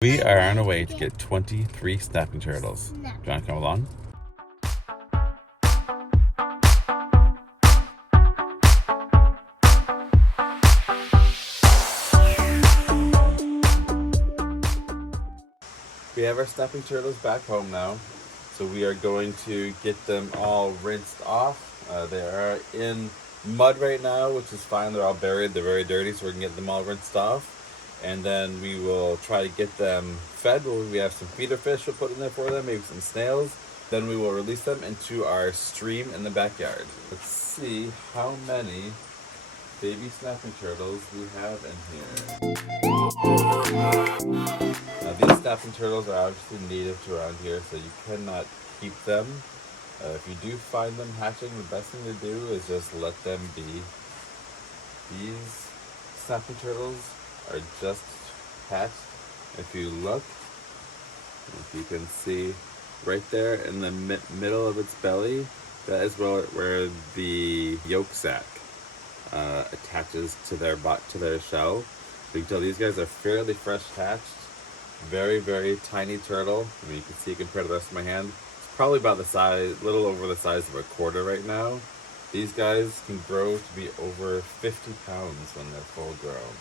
We are on our way to get 23 snapping turtles. Do you want to come along? We have our snapping turtles back home now, so we are going to get them all rinsed off. They are in mud right now, which is fine. They're all buried. They're very dirty, so we can get them all rinsed off. And then we will try to get them fed. We have some feeder fish we'll put in there for them, maybe some snails. Then we will release them into our stream in the backyard. Let's see how many baby snapping turtles we have in here. Now these snapping turtles are obviously native to around here, so you cannot keep them. If you do find them hatching, the best thing to do is just let them be. These snapping turtles are just hatched. If you look, if you can see right there in the middle of its belly, that is where the yolk sac attaches to their shell. So you can tell these guys are fairly fresh hatched. Very, very tiny turtle. I mean, you can see compared to the rest of my hand. It's probably about the size, little over the size of a quarter right now. These guys can grow to be over 50 pounds when they're full grown.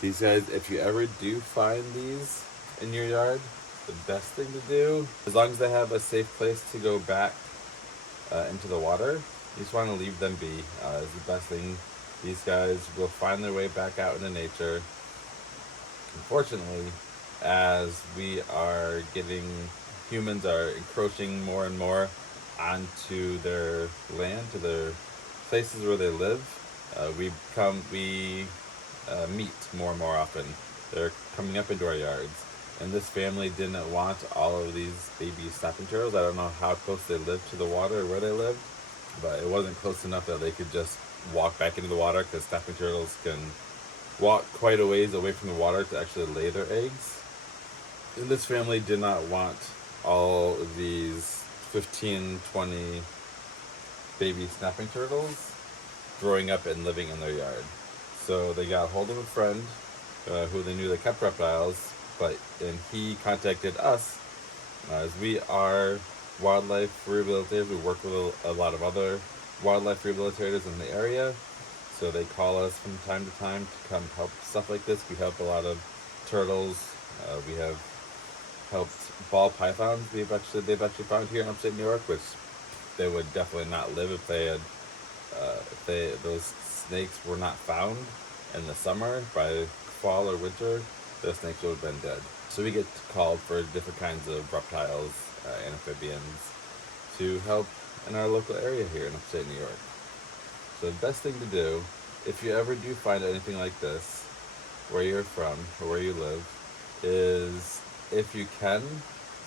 These guys, if you ever do find these in your yard, the best thing to do, as long as they have a safe place to go back into the water, you just want to leave them be. Is the best thing. These guys will find their way back out into nature. Unfortunately, as humans are encroaching more and more onto their land, to their places where they live, we meet more and more often. They're coming up into our yards. And this family didn't want all of these baby snapping turtles. I don't know how close they live to the water or where they live, but it wasn't close enough that they could just walk back into the water, because snapping turtles can walk quite a ways away from the water to actually lay their eggs. And this family did not want all of these 15, 20 baby snapping turtles growing up and living in their yard. So they got a hold of a friend who they knew they kept reptiles, and he contacted us. As we are wildlife rehabilitators, we work with a lot of other wildlife rehabilitators in the area. So they call us from time to time to come help stuff like this. We help a lot of turtles. We have helped ball pythons. They've actually found here in upstate New York, which they would definitely not live if those snakes were not found in the summer. By fall or winter, those snakes would have been dead. So we get called for different kinds of reptiles, amphibians, to help in our local area here in upstate New York. So the best thing to do, if you ever do find anything like this, where you're from or where you live, is if you can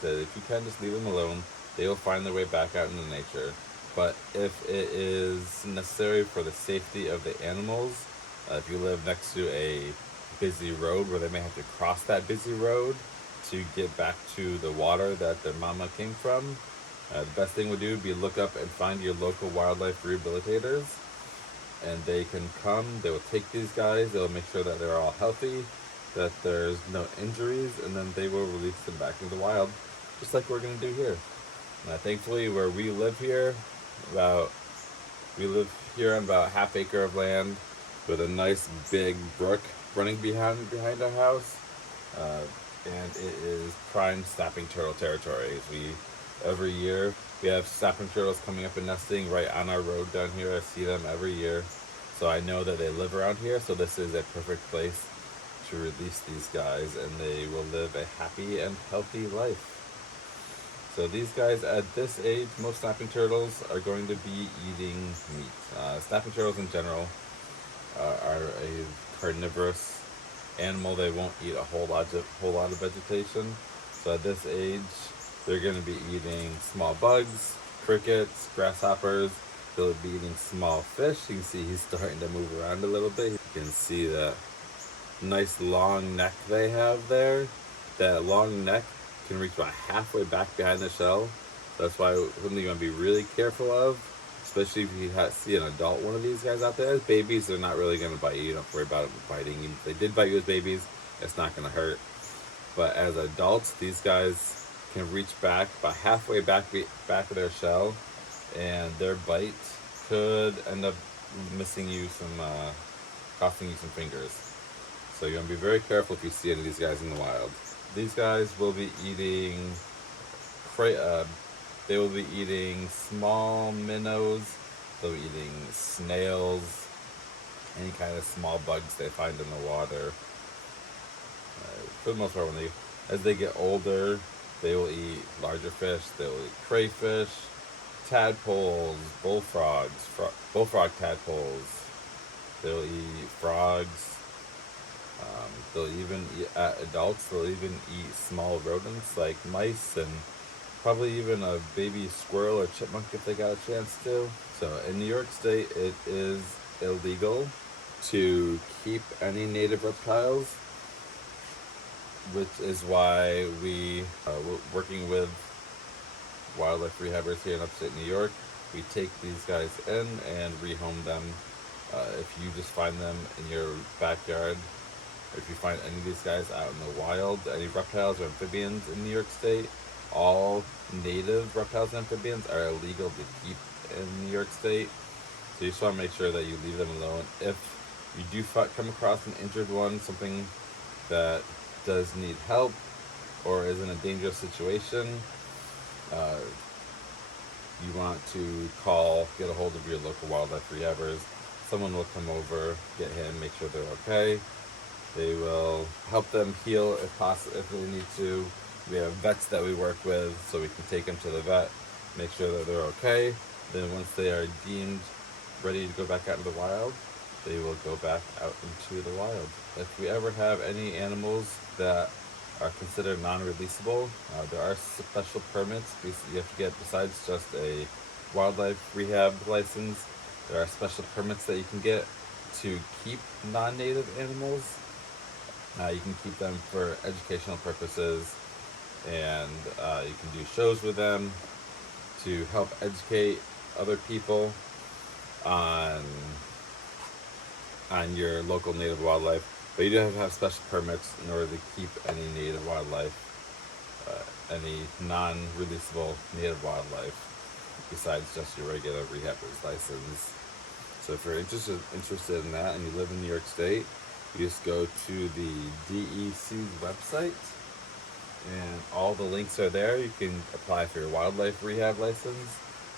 just leave them alone. They will find their way back out into nature. But if it is necessary for the safety of the animals, if you live next to a busy road where they may have to cross that busy road to get back to the water that their mama came from, the best thing would do would be look up and find your local wildlife rehabilitators, and they can come. They will take these guys. They'll make sure that they're all healthy, that there's no injuries, and then they will release them back into the wild, just like we're going to do here. Thankfully, where we live here, we live here on about half acre of land with a nice big brook running behind our house, and it is prime snapping turtle territory. Every year we have snapping turtles coming up and nesting right on our road down here. I see them every year, so I know that they live around here. So this is a perfect place to release these guys, and they will live a happy and healthy life. So these guys at this age, most snapping turtles are going to be eating meat. Snapping turtles in general are a carnivorous animal. They won't eat a whole lot of vegetation. So at this age, they're going to be eating small bugs, crickets, grasshoppers. They'll be eating small fish. You can see he's starting to move around a little bit. You can see that nice long neck they have there. That long neck can reach about halfway back behind the shell. That's why something you want to be really careful of, especially if you see an adult one of these guys out there. As babies, they're not really going to bite you. You don't have to worry about them biting. Even if they did bite you as babies, it's not going to hurt. But as adults, these guys can reach back about halfway back of their shell, and their bite could end up missing you some, costing you some fingers. So you want to be very careful if you see any of these guys in the wild. These guys will be eating they will be eating small minnows. They'll be eating snails, any kind of small bugs they find in the water. For the most part, as they get older, they will eat larger fish. They will eat crayfish, tadpoles, bullfrog tadpoles. They'll eat frogs. They'll even eat, at adults, they'll even eat small rodents like mice and probably even a baby squirrel or chipmunk if they got a chance to. So in New York State, it is illegal to keep any native reptiles, which is why we're working with wildlife rehabbers here in upstate New York. We take these guys in and rehome them. If you just find them in your backyard, or if you find any of these guys out in the wild, any reptiles or amphibians in New York State, all native reptiles and amphibians are illegal to keep in New York State. So you just want to make sure that you leave them alone. If you do come across an injured one, something that does need help or is in a dangerous situation, you want to get a hold of your local wildlife rehabbers. Someone will come over, get him, make sure they're okay. They will help them heal if possible, if they need to. We have vets that we work with, so we can take them to the vet, make sure that they're okay. Then once they are deemed ready to go back out into the wild, they will go back out into the wild. If we ever have any animals that are considered non-releasable, there are special permits you have to get besides just a wildlife rehab license. There are special permits that you can get to keep non-native animals. You can keep them for educational purposes, and you can do shows with them to help educate other people on your local native wildlife. But you do have to have special permits in order to keep any native wildlife, any non-releasable native wildlife, besides just your regular rehabber's license. So if you're interested in that and you live in New York State, you just go to the DEC's website, and all the links are there. You can apply for your wildlife rehab license,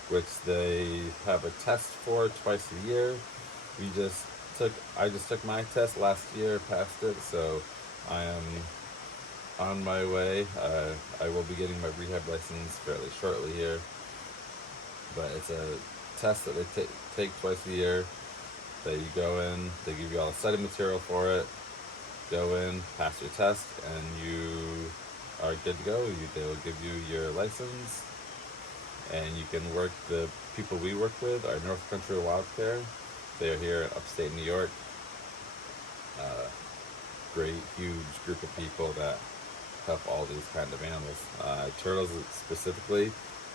which they have a test for twice a year. I just took my test last year, passed it, so I am on my way. I will be getting my rehab license fairly shortly here, but it's a test that they take twice a year. That you go in, they give you all the study material for it. Go in, pass your test, and you are good to go. They will give you your license, and you can work. The people we work with are North Country Wild Care. They are here in upstate New York. Great, huge group of people that help all these kind of animals. Turtles specifically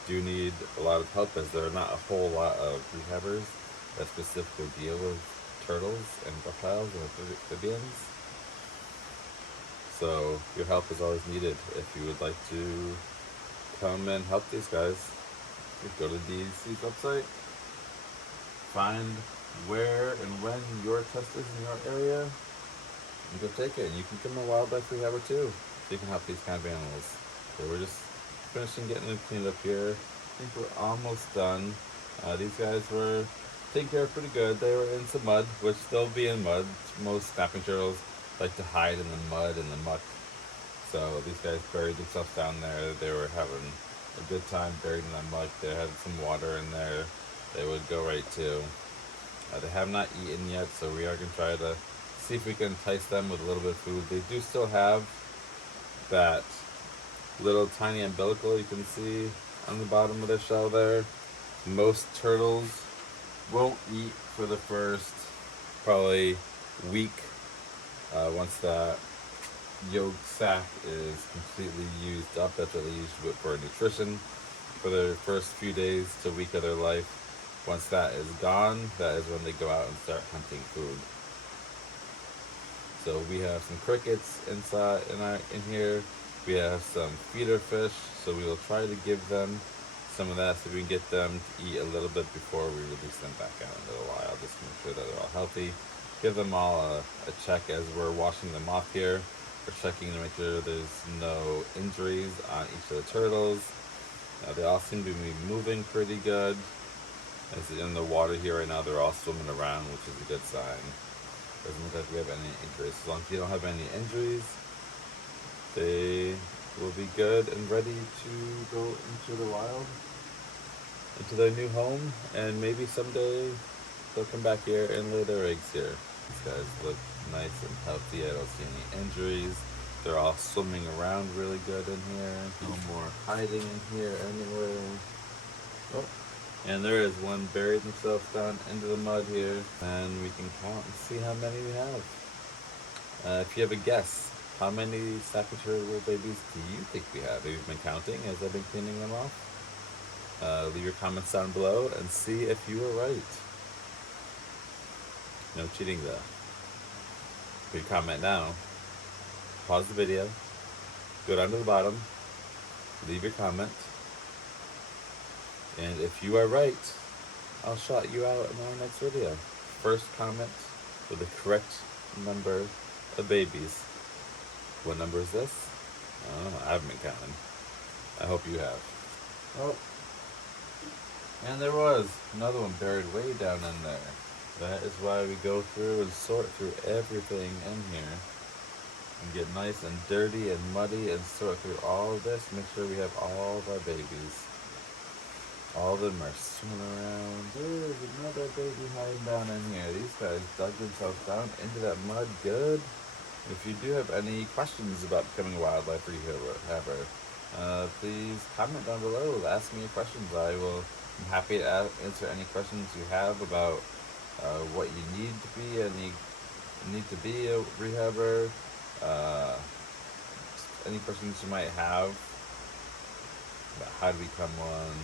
do need a lot of help, as there are not a whole lot of rehabbers that specifically deal with turtles and reptiles and amphibians. So your help is always needed. If you would like to come and help these guys, you go to DEC's website, find where and when your test is in your area, and go take it. And you can become a wildlife rehabber too, so you can help these kind of animals. So we're just finishing getting it cleaned up here. I think we're almost done. These guys were taken care of pretty good. They were in some mud, which they'll be in mud. Most snapping turtles like to hide in the mud and the muck. So these guys buried themselves down there. They were having a good time buried in that muck. They had some water in there they would go right to. They have not eaten yet, so we are going to try to see if we can entice them with a little bit of food. They do still have that little tiny umbilical you can see on the bottom of their shell there. Most turtles won't eat for the first probably week. Once that yolk sac is completely used up, that's what they use for nutrition for their first few days to week of their life. Once that is gone, that is when they go out and start hunting food. So we have some crickets inside in here. We have some feeder fish, so we will try to give them some of that so we can get them to eat a little bit before we release them back out into the wild, just to make sure that they're all healthy. Give them all a check as we're washing them off here. We're checking to make sure there's no injuries on each of the turtles. They all seem to be moving pretty good. As in the water here right now, they're all swimming around, which is a good sign. Doesn't look like we have any injuries. As long as you don't have any injuries, they will be good and ready to go into the wild, into their new home, and maybe someday they'll come back here and lay their eggs here. These guys look nice and healthy. I don't see any injuries. They're all swimming around really good in here. No more hiding in here anywhere. Oh. And there is one buried himself down into the mud here. And we can count and see how many we have. If you have a guess, how many snapping turtle babies do you think we have? Have you been counting as I've been cleaning them off? Leave your comments down below and see if you were right. No cheating though. If you comment now, pause the video, go down to the bottom, leave your comment, and if you are right, I'll shout you out in our next video. First comment with the correct number of babies. What number is this? I don't know, I haven't been counting. I hope you have. Oh, and there was another one buried way down in there. That is why we go through and sort through everything in here and get nice and dirty and muddy and sort through all of this. Make sure we have all of our babies. All of them are swimming around. There's another baby hiding down in here. These guys dug themselves down into that mud good. If you do have any questions about becoming a wildlife rehabilitator, please comment down below. Ask me questions. I'm happy to answer any questions you have about what you need to be a rehabber, any questions you might have about how to become one,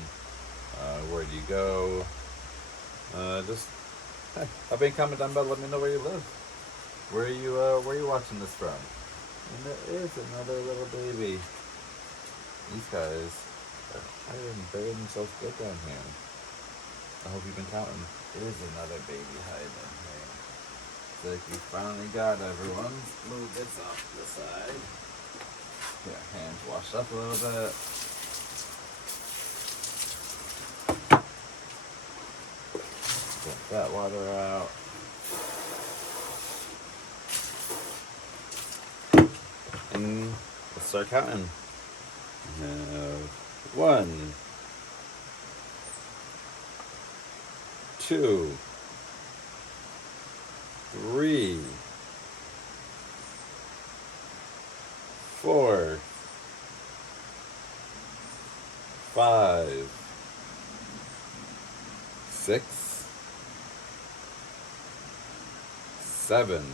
where do you go, I've been comment down below, let me know where you live, where are you watching this from. And there is another little baby. These guys are hiding and burying themselves good down here. I hope you've been counting. There's another baby hiding here. Looks like we finally got everyone. Move this off to the side. Get our hands washed up a little bit. Get that water out. And let's start counting. 1, 2, 3, 4, 5, 6, 7,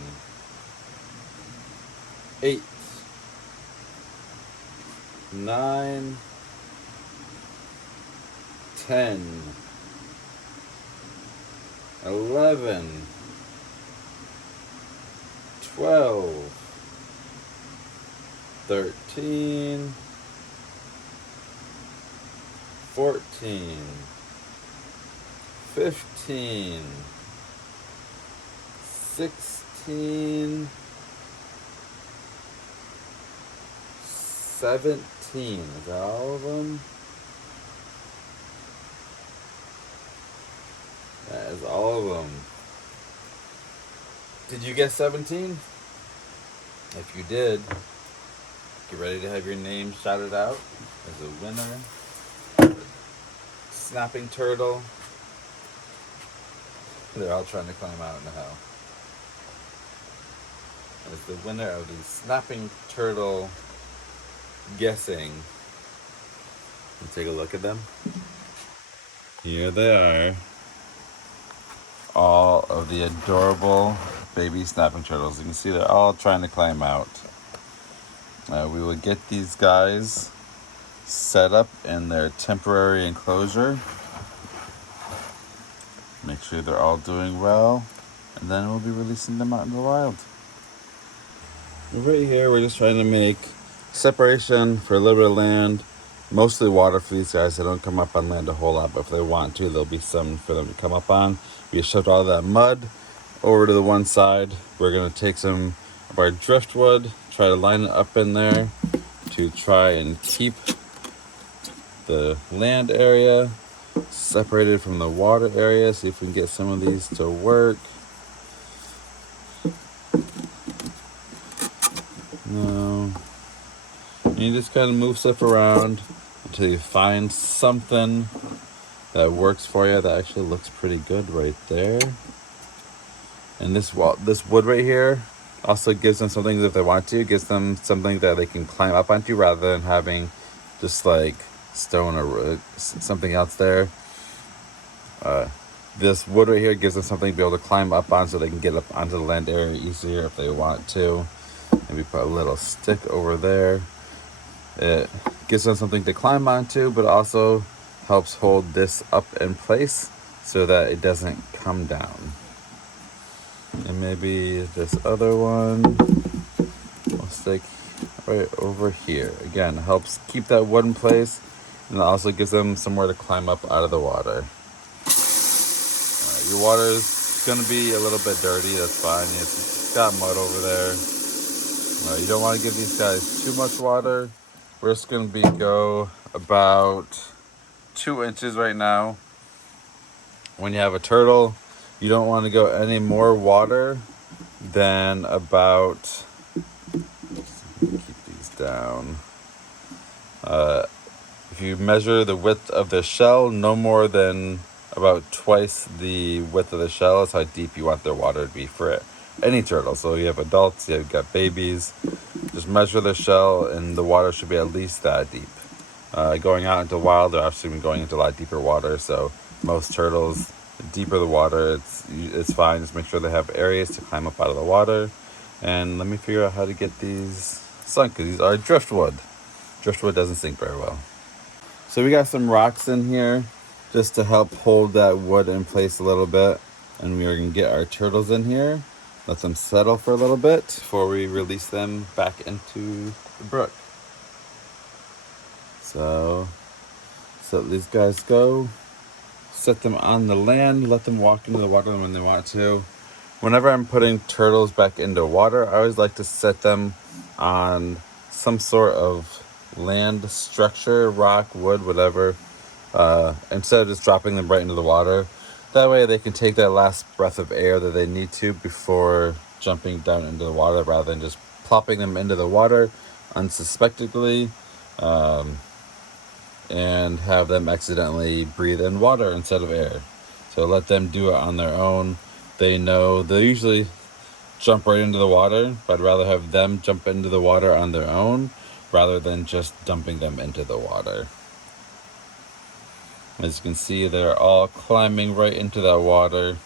8, 9, 10, 11, 12, 13, 14, 15, 16, 17. Is that all of them? That is all of them. Did you guess 17? If you did, get ready to have your name shouted out as a winner. Snapping turtle. They're all trying to climb out in the hell. As the winner of the snapping turtle guessing. Let's take a look at them. Here they are. All of the adorable baby snapping turtles. You can see they're all trying to climb out. We will get these guys set up in their temporary enclosure. Make sure they're all doing well, and then we'll be releasing them out in the wild. Right here, we're just trying to make separation for a little bit of land. Mostly water for these guys. They don't come up on land a whole lot, but if they want to, there'll be some for them to come up on. We shoved all that mud over to the one side. We're going to take some of our driftwood, try to line it up in there to try and keep the land area separated from the water area. See if we can get some of these to work. No. And you just kind of move stuff around until you find something that works for you. That actually looks pretty good right there. And this wood right here also gives them something, if they want to, gives them something that they can climb up onto rather than having just like stone or something else there. This wood right here gives them something to be able to climb up on so they can get up onto the land area easier if they want to. Maybe put a little stick over there. It gives them something to climb onto, but also helps hold this up in place so that it doesn't come down. And maybe this other one will stick right over here. Again, helps keep that wood in place, and it also gives them somewhere to climb up out of the water. Your water is going to be a little bit dirty. That's fine. It's got mud over there. You don't want to give these guys too much water. We're just going to go about 2 inches right now. When you have a turtle, you don't want to go any more water than about, keep these down. If you measure the width of the shell, no more than about twice the width of the shell is how deep you want their water to be for any turtle. So you have adults, you've got babies, just measure the shell and the water should be at least that deep. Going out into wild, they're actually going into a lot deeper water, so most turtles, the deeper the water, it's fine. Just make sure they have areas to climb up out of the water. And let me figure out how to get these sunk, because these are driftwood. Driftwood doesn't sink very well. So we got some rocks in here just to help hold that wood in place a little bit. And we are going to get our turtles in here, let them settle for a little bit before we release them back into the brook. So let these guys go, set them on the land, let them walk into the water when they want to. Whenever I'm putting turtles back into water, I always like to set them on some sort of land structure, rock, wood, whatever, instead of just dropping them right into the water. That way they can take that last breath of air that they need to before jumping down into the water, rather than just plopping them into the water unsuspectedly, and have them accidentally breathe in water instead of air. So let them do it on their own. They know they usually jump right into the water, but I'd rather have them jump into the water on their own rather than just dumping them into the water. As you can see, they're all climbing right into that water.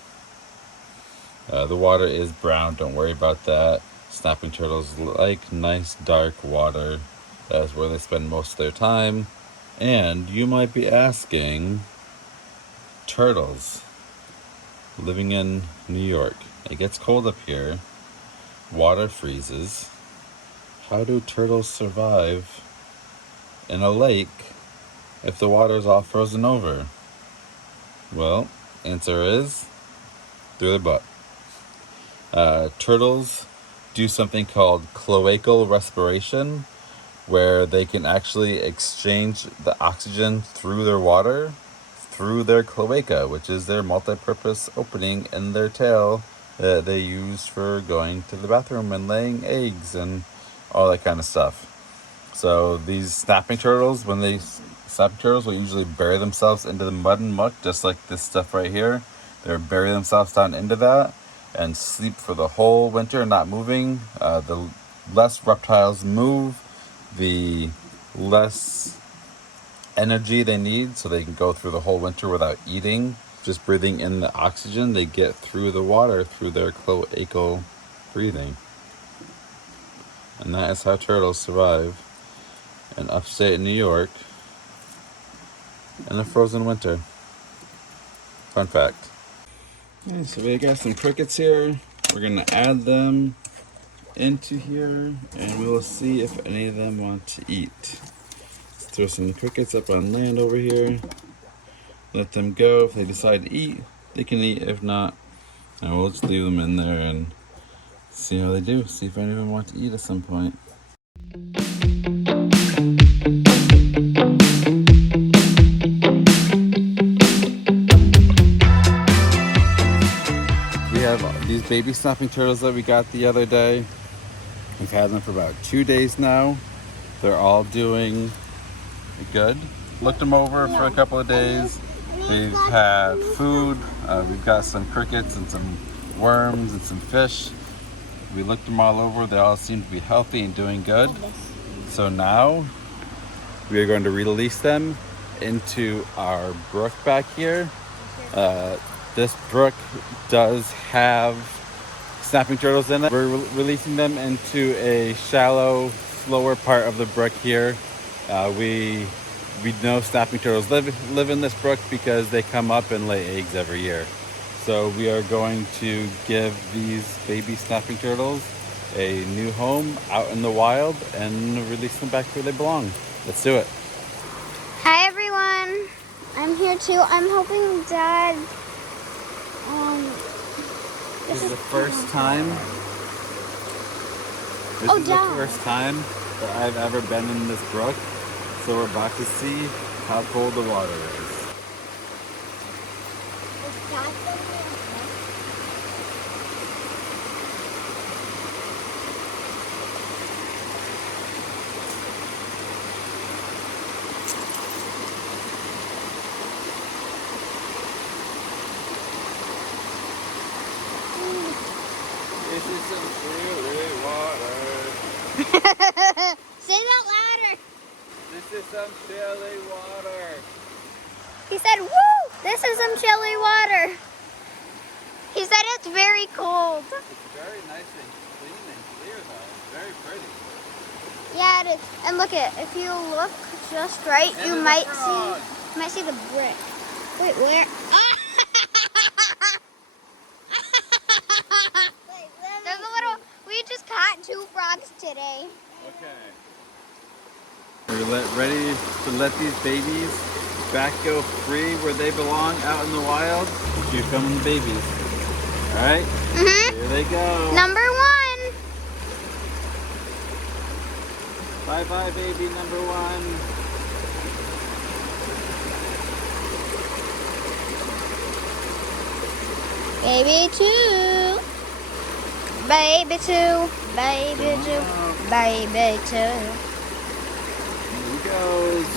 The water is brown, don't worry about that. Snapping turtles like nice dark water. That's where they spend most of their time. And you might be asking, turtles living in New York, it gets cold up here, water freezes. How do turtles survive in a lake if the water is all frozen over? Well, answer is through their butt. Turtles do something called cloacal respiration, where they can actually exchange the oxygen through their water through their cloaca, which is their multi-purpose opening in their tail that they use for going to the bathroom and laying eggs and all that kind of stuff. So these snapping turtles will usually bury themselves into the mud and muck, just like this stuff right here. They'll bury themselves down into that and sleep for the whole winter, not moving. The less reptiles move, the less energy they need, so they can go through the whole winter without eating. Just breathing in the oxygen they get through the water through their cloacal breathing. And that is how turtles survive in upstate New York in a frozen winter. Fun fact. Okay, so we got some crickets here. We're gonna add them into here and we'll see if any of them want to eat. Let's throw some crickets up on land over here. Let them go. If they decide to eat, they can eat. If not, and we'll just leave them in there and see how they do. See if any of them want to eat at some point. We have these baby snapping turtles that we got the other day. We've had them for about 2 days now. They're all doing good. Looked them over for a couple of days. We've had food. We've got some crickets and some worms and some fish. We looked them all over. They all seem to be healthy and doing good. So now we are going to release them into our brook back here. This brook does have snapping turtles in it. We're releasing them into a shallow, slower part of the brook here. We know snapping turtles live in this brook because they come up and lay eggs every year. So we are going to give these baby snapping turtles a new home out in the wild and release them back where they belong. Let's do it. Hi everyone, I'm here too. I'm hoping Dad, This is the first time. This is Dad. the first time that I've ever been in this brook. So we're about to see how cold the water is. This is some chilly water. Say that louder. This is some chilly water. He said, woo, this is some chilly water. He said it's very cold. It's very nice and clean and clear though. It's very pretty. Yeah, it is. And look at, if you look just right, And you there's a might frog. see the brick. Wait, where? There's a little, we just caught 2 frogs today. Okay. We're ready to let these babies back go free where they belong out in the wild. Here come the babies. All right, Here they go. Number 1. Bye-bye, baby number 1. Baby 2. Baby 2. Baby 2. Baby 2. Here he goes.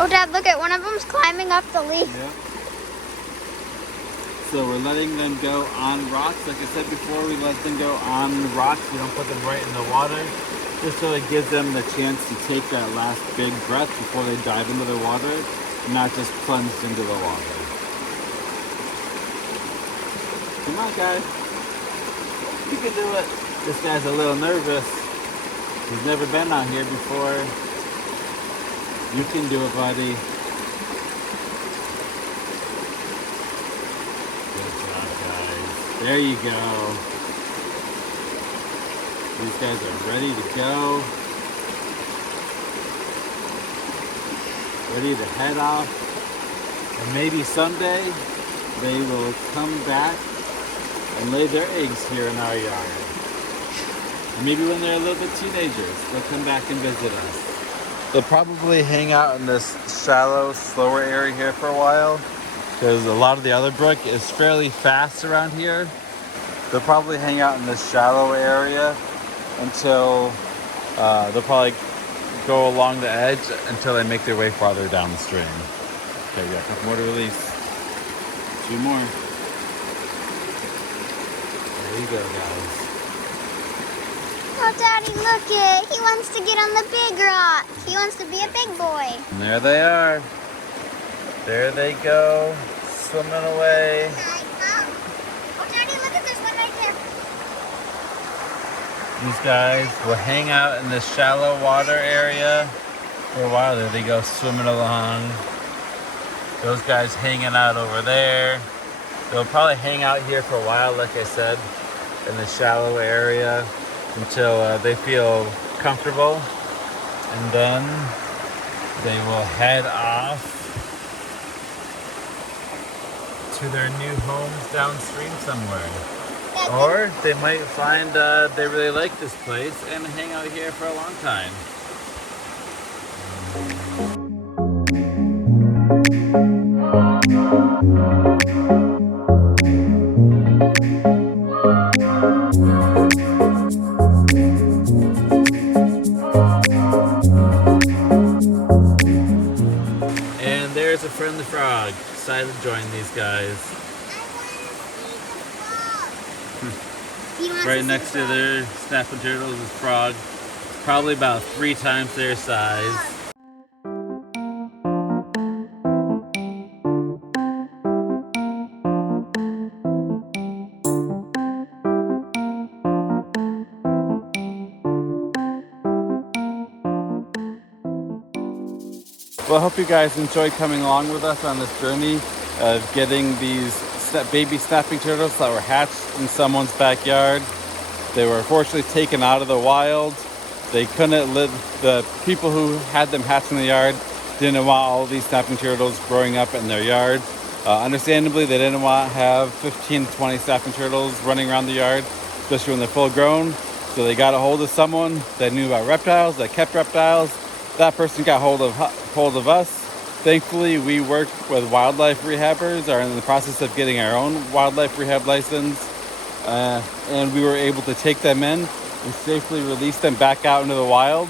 Oh, Dad, look at one of them's climbing up the leaf. Yep. So we're letting them go on rocks. Like I said before, we let them go on rocks. We don't put them right in the water. Just so it gives them the chance to take that last big breath before they dive into the water, not just plunge into the water. Come on, guys. You can do it. This guy's a little nervous. He's never been out here before. You can do it, buddy. Good job, guys. There you go. These guys are ready to go. Ready to head off. And maybe someday they will come back and lay their eggs here in our yard. And maybe when they're a little bit teenagers, they'll come back and visit us. They'll probably hang out in this shallow, slower area here for a while, because a lot of the other brook is fairly fast around here. They'll probably hang out in this shallow area until they'll probably go along the edge until they make their way farther down the stream. Okay, we got a couple more to release. 2 more. There you go, guys. Oh, Daddy, look it. He wants to get on the big rock. He wants to be a big boy. And there they are. There they go, swimming away. Oh, Daddy, look at this one right there. These guys will hang out in this shallow water area for a while. There they go, swimming along. Those guys hanging out over there. They'll probably hang out here for a while, like I said. in the shallow area until they feel comfortable, and then they will head off to their new homes downstream somewhere. Or they might find they really like this place and hang out here for a long time. And there's a friendly frog decided to join these guys. Right next to their snapping turtles is frog, probably about 3 times their size. Well, I hope you guys enjoyed coming along with us on this journey of getting these baby snapping turtles that were hatched in someone's backyard. They were unfortunately taken out of the wild. They couldn't live, the people who had them hatched in the yard didn't want all these snapping turtles growing up in their yard. Understandably, they didn't want to have 15 to 20 snapping turtles running around the yard, especially when they're full grown. So they got a hold of someone that knew about reptiles, that kept reptiles. That person got hold of us. Thankfully, we work with wildlife rehabbers, are in the process of getting our own wildlife rehab license, and we were able to take them in and safely release them back out into the wild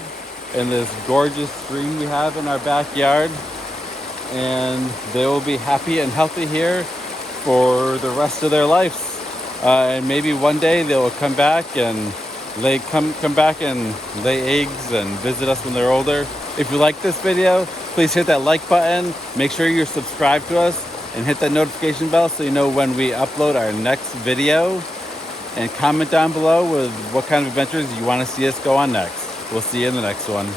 in this gorgeous stream we have in our backyard. And they will be happy and healthy here for the rest of their lives. And maybe one day they will come back and come back and lay eggs and visit us when they're older. If you like this video, please hit that like button. Make sure you're subscribed to us and hit that notification bell so you know when we upload our next video. And comment down below with what kind of adventures you want to see us go on next. We'll see you in the next one.